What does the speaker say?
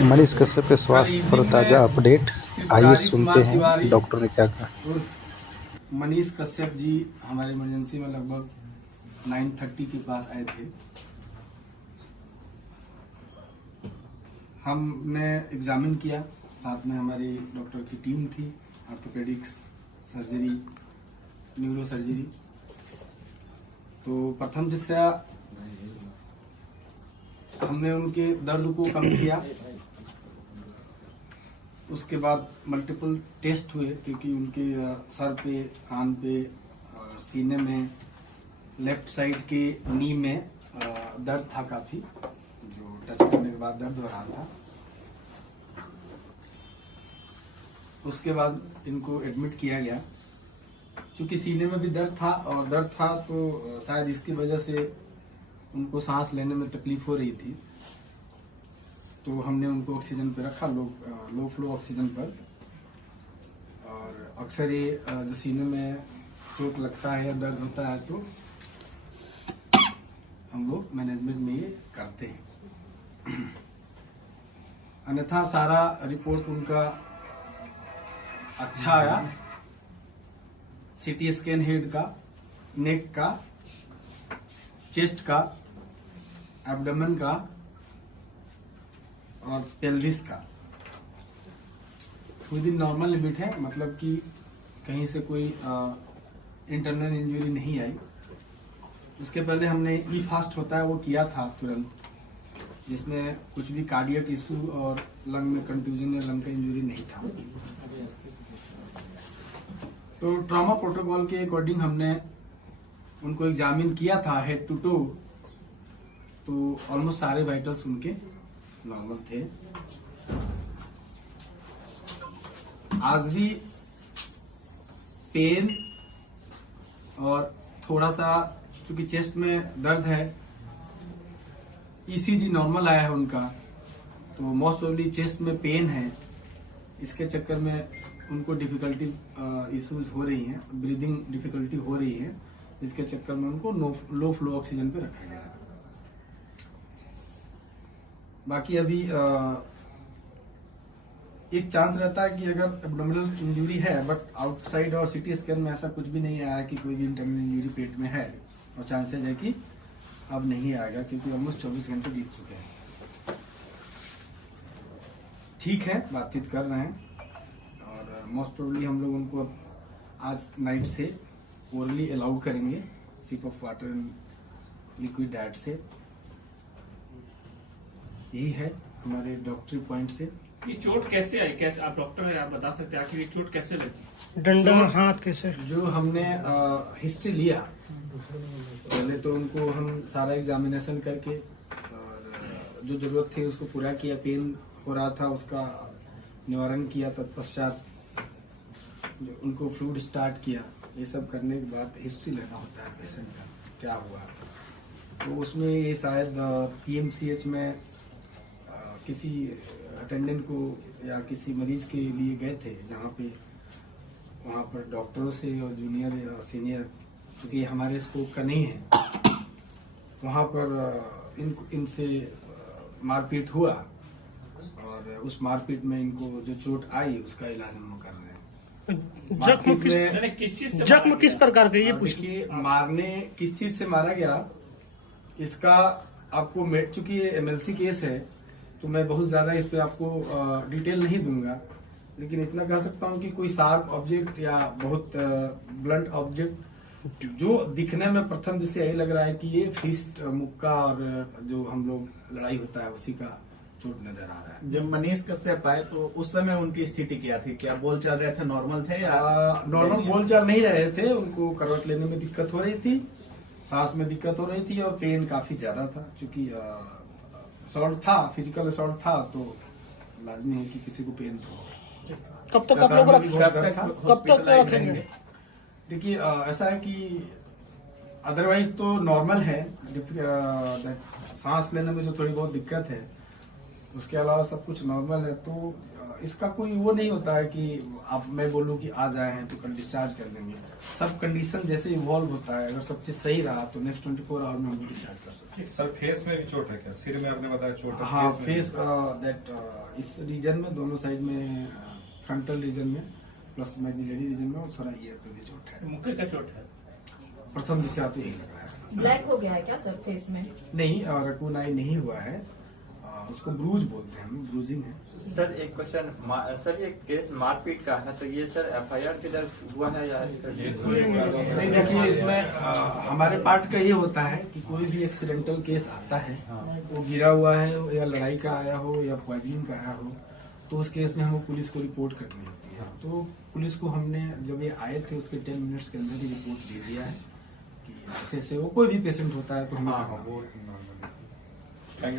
मनीष कश्यप के स्वास्थ्य पर ताजा अपडेट, आइए सुनते हैं डॉक्टर ने क्या कहा। मनीष कश्यप जी हमारे इमरजेंसी में लगभग 9:30 के पास आए थे। हमने एग्जामिन किया, साथ में हमारी डॉक्टर की टीम थी, ऑर्थोपेडिक्स, सर्जरी, न्यूरो सर्जरी। तो प्रथम दृष्टया हमने उनके दर्द को कम किया। उसके बाद मल्टीपल टेस्ट हुए, क्योंकि उनके सर पे, कान पे, सीने में, लेफ्ट साइड के नी में दर्द था काफी, जो टच करने के बाद दर्द हो रहा था। उसके बाद इनको एडमिट किया गया। चूंकि सीने में भी दर्द था और दर्द था तो शायद इसकी वजह से उनको सांस लेने में तकलीफ हो रही थी, तो हमने उनको ऑक्सीजन पे रखा, लो फ्लो ऑक्सीजन पर। और अक्सर ये जो सीने में चोट लगता है या दर्द होता है तो हम लोग मैनेजमेंट में ये करते हैं। अन्यथा सारा रिपोर्ट उनका अच्छा आया। सीटी स्कैन हेड का, नेक का, चेस्ट का, एब्डोमेन का और पेल्विस का विद इन नॉर्मल लिमिट है, मतलब कि कहीं से कोई इंटरनल इंजरी नहीं आई। उसके पहले हमने ई फास्ट होता है वो किया था तुरंत, जिसमें कुछ भी कार्डियक इशू और लंग में कंट्यूजन या लंग का इंजरी नहीं था। तो ट्रॉमा प्रोटोकॉल के अकॉर्डिंग हमने उनको एग्जामिन किया था हेड टू टू, तो ऑलमोस्ट सारे वाइटल्स उनके नॉर्मल थे। आज भी पेन और थोड़ा सा, क्योंकि चेस्ट में दर्द है, ईसीजी नॉर्मल आया है उनका, तो मोस्ट प्रोबेबली चेस्ट में पेन है। इसके चक्कर में उनको डिफिकल्टी इश्यूज हो रही हैं, ब्रीदिंग डिफिकल्टी हो रही है, जिसके चक्कर में उनको लो फ्लो ऑक्सीजन पे रखा गया है। बाकी अभी एक चांस रहता है कि अगर एब्डोमिनल इंजरी है, बट आउटसाइड और सीटी स्कैन में ऐसा कुछ भी नहीं आया कि कोई भी इंटरनल इंजरी पेट में है, और चांसेज है कि अब नहीं आएगा, क्योंकि ऑलमोस्ट 24 घंटे बीत चुके हैं। ठीक है, बातचीत कर रहे हैं और मोस्ट प्रोबेबली हम लोग उनको आज नाइट से ओरली अलाउ करेंगे, sip of water and liquid diet से। यही है हमारे डॉक्टरी पॉइंट से। ये चोट कैसे आई? कैसे, आप डॉक्टर हैं, आप बता सकते हैं आखिर ये चोट कैसे लगी? डंडा हाथ कैसे? जो हमने हिस्ट्री लिया, पहले तो उनको हम सारा एग्जामिनेशन करके और जो जरूरत थी उसको पूरा किया। पेन हो रहा था उसका निवारण किया, तत्पश्चात उनको फ्लूइड स्टार्ट किया। ये सब करने के बाद हिस्ट्री लेना होता है पेशेंट का, क्या हुआ। तो उसमें ये शायद पीएमसीएच में किसी अटेंडेंट को या किसी मरीज के लिए गए थे, जहाँ पे वहाँ पर डॉक्टरों से और जूनियर या सीनियर, क्योंकि हमारे स्कोप का नहीं है, वहाँ पर इनसे मारपीट हुआ और उस मारपीट में इनको जो चोट आई उसका इलाज हम कर रहे हैं। जख्म किस प्रकार का? ये देखिए, मारने किस चीज से मारा गया इसका आपको चूंकि ये एमएलसी केस है तो मैं बहुत ज्यादा इस पे आपको डिटेल नहीं दूंगा, लेकिन इतना कह सकता हूँ कि कोई शार्प ऑब्जेक्ट या बहुत ब्लंट ऑब्जेक्ट जो दिखने में प्रथम जैसे यही लग रहा है कि ये फिस्ट, मुक्का और जो हम लोग लड़ाई होता है उसी का चोट नजर आ रहा है। जब मनीष कश्यप आए तो उस समय उनकी स्थिति क्या थी? क्या बोल चल रहे थे, नॉर्मल थे या नॉर्मल बोल चाल नहीं रहे थे? उनको करवट लेने में दिक्कत हो रही थी, सांस में दिक्कत हो रही थी और पेन काफी ज्यादा था। चूंकि असॉल्ट था, फिजिकल असॉल्ट था, तो लाजमी है कि किसी को पेन तो। कब तक आप लोग रखेंगे? देखिए, ऐसा है कि अदरवाइज तो नॉर्मल है, सांस लेने में जो थोड़ी बहुत दिक्कत है, उसके अलावा सब कुछ नॉर्मल है। तो इसका कोई वो नहीं होता है कि अब मैं बोलूँ कि आज आए हैं तो कल डिस्चार्ज कर देंगे। सब कंडीशन जैसे इवॉल्व होता है, अगर सब चीज सही रहा तो नेक्स्ट 24 आवर में हम डिस्चार्ज कर सकते हैं। सर फेस में भी चोट है क्या? सिर में आपने बताया चोट है, हाँ, में फेस भी? दैट इस रीजन में दोनों साइड में, फ्रंटल रीजन में प्लस मैक्सिलरी रीजन में, और थोड़ा ईयर पे भी चोट है। मुक्के का चोट है। प्रथम दिशा तो यही लग रहा है। ब्लैक हो गया है क्या सर फेस में? नहीं, रकून आई नहीं हुआ है, उसको ब्रूज बोलते हैं हम, ब्रूजिंग है। सर एक क्वेश्चन, सर ये केस मारपीट का है तो ये सर FIR किधर हुआ है या नहीं, देखिए इसमें हमारे पार्ट का ये होता है कि कोई भी एक्सीडेंटल केस आता है, वो गिरा हुआ है या लड़ाई का आया हो या पॉइजनिंग का आया हो, तो उस केस में हमें पुलिस को रिपोर्ट करनी होती है। तो पुलिस को हमने जब ये आए थे उसके 10 मिनट्स के अंदर ही रिपोर्ट दे दिया है कि ऐसे वो कोई भी पेशेंट होता है तो हमें हाँ, वो नॉर्मल। Thank you.